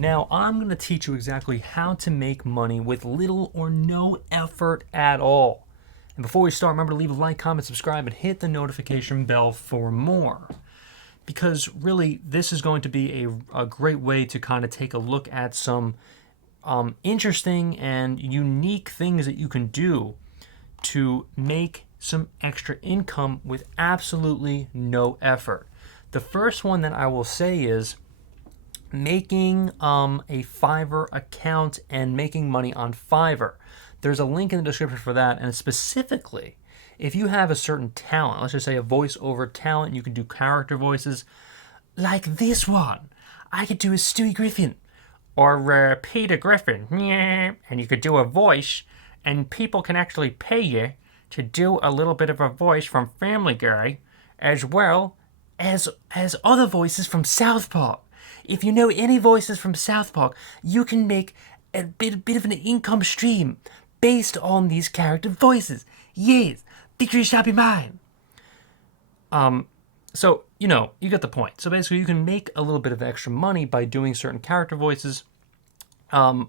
Now, I'm going to teach you exactly how to make money with little or no effort at all. And before we start, remember to leave a like, comment, subscribe, and hit the notification bell for more. Because really, this is going to be a great way to kind of take a look at some interesting and unique things that you can do to make some extra income with absolutely no effort. The first one that I will say is making a Fiverr account and making money on Fiverr. There's a link in the description for that, and specifically, if you have a certain talent, let's just say a voiceover talent, you can do character voices like this one. I could do a Stewie Griffin or Peter Griffin, and you could do a voice, and people can actually pay you to do a little bit of a voice from Family Guy, as well as other voices from South Park. If you know any voices from South Park, you can make a bit of an income stream based on these character voices. Yes, victory shall be mine. So, you get the point. So basically, you can make a little bit of extra money by doing certain character voices. I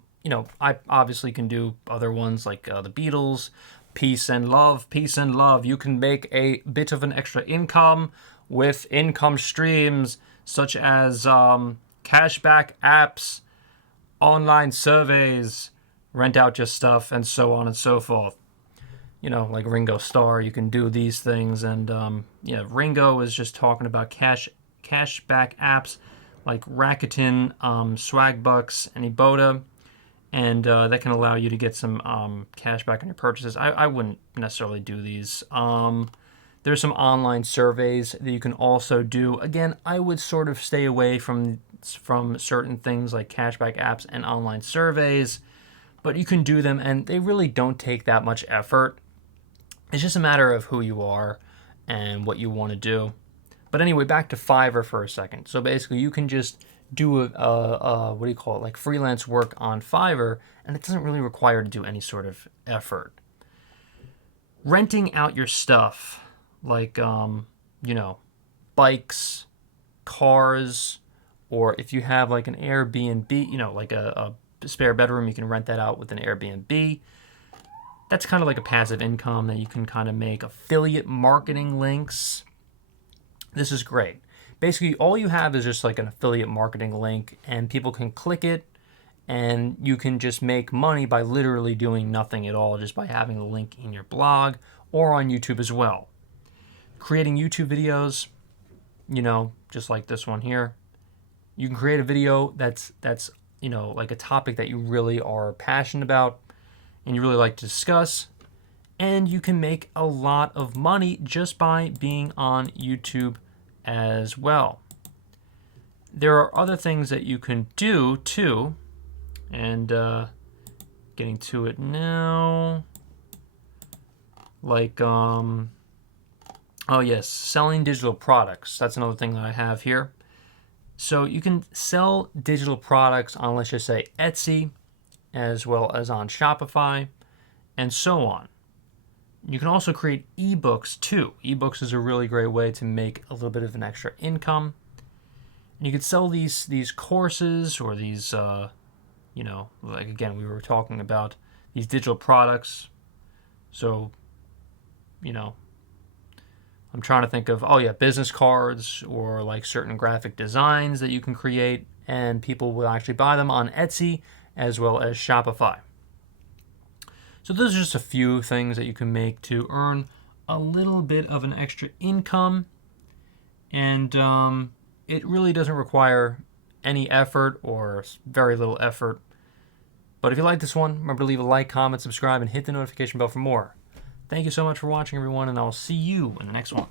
obviously can do other ones like the Beatles, Peace and Love, Peace and Love. You can make a bit of an extra income with income streams such as cashback apps, online surveys, rent out your stuff, and so on and so forth. Like Ringo Starr, you can do these things. And Ringo is just talking about cashback apps like Rakuten, Swagbucks, and Ibotta. And that can allow you to get some cash back on your purchases. I wouldn't necessarily do these. There's some online surveys that you can also do. Again, I would sort of stay away from certain things like cashback apps and online surveys, but you can do them, and they really don't take that much effort. It's just a matter of who you are and what you want to do. But anyway, back to Fiverr for a second. So basically, you can just do like freelance work on Fiverr, and it doesn't really require to do any sort of effort. Renting out your stuff, like bikes, cars, or if you have like an Airbnb, like a spare bedroom, you can rent that out with an Airbnb. That's kind of like a passive income that you can kind of make. Affiliate marketing links. This is great. Basically, all you have is just like an affiliate marketing link, and people can click it, and you can just make money by literally doing nothing at all, just by having the link in your blog or on YouTube as well. Creating YouTube videos, just like this one here. You can create a video that's like a topic that you really are passionate about and you really like to discuss, and you can make a lot of money just by being on YouTube as well. There are other things that you can do too, and getting to it now, like selling digital products. That's another thing that I have here. So you can sell digital products on, let's just say, Etsy, as well as on Shopify, and so on. You can also create ebooks too. Ebooks is a really great way to make a little bit of an extra income. And you could sell these courses or these, like again, we were talking about these digital products. So, I'm trying to think of, business cards or like certain graphic designs that you can create, and people will actually buy them on Etsy as well as Shopify. So those are just a few things that you can make to earn a little bit of an extra income, and it really doesn't require any effort or very little effort. But if you like this one, remember to leave a like, comment, subscribe, and hit the notification bell for more. Thank you so much for watching, everyone, and I'll see you in the next one.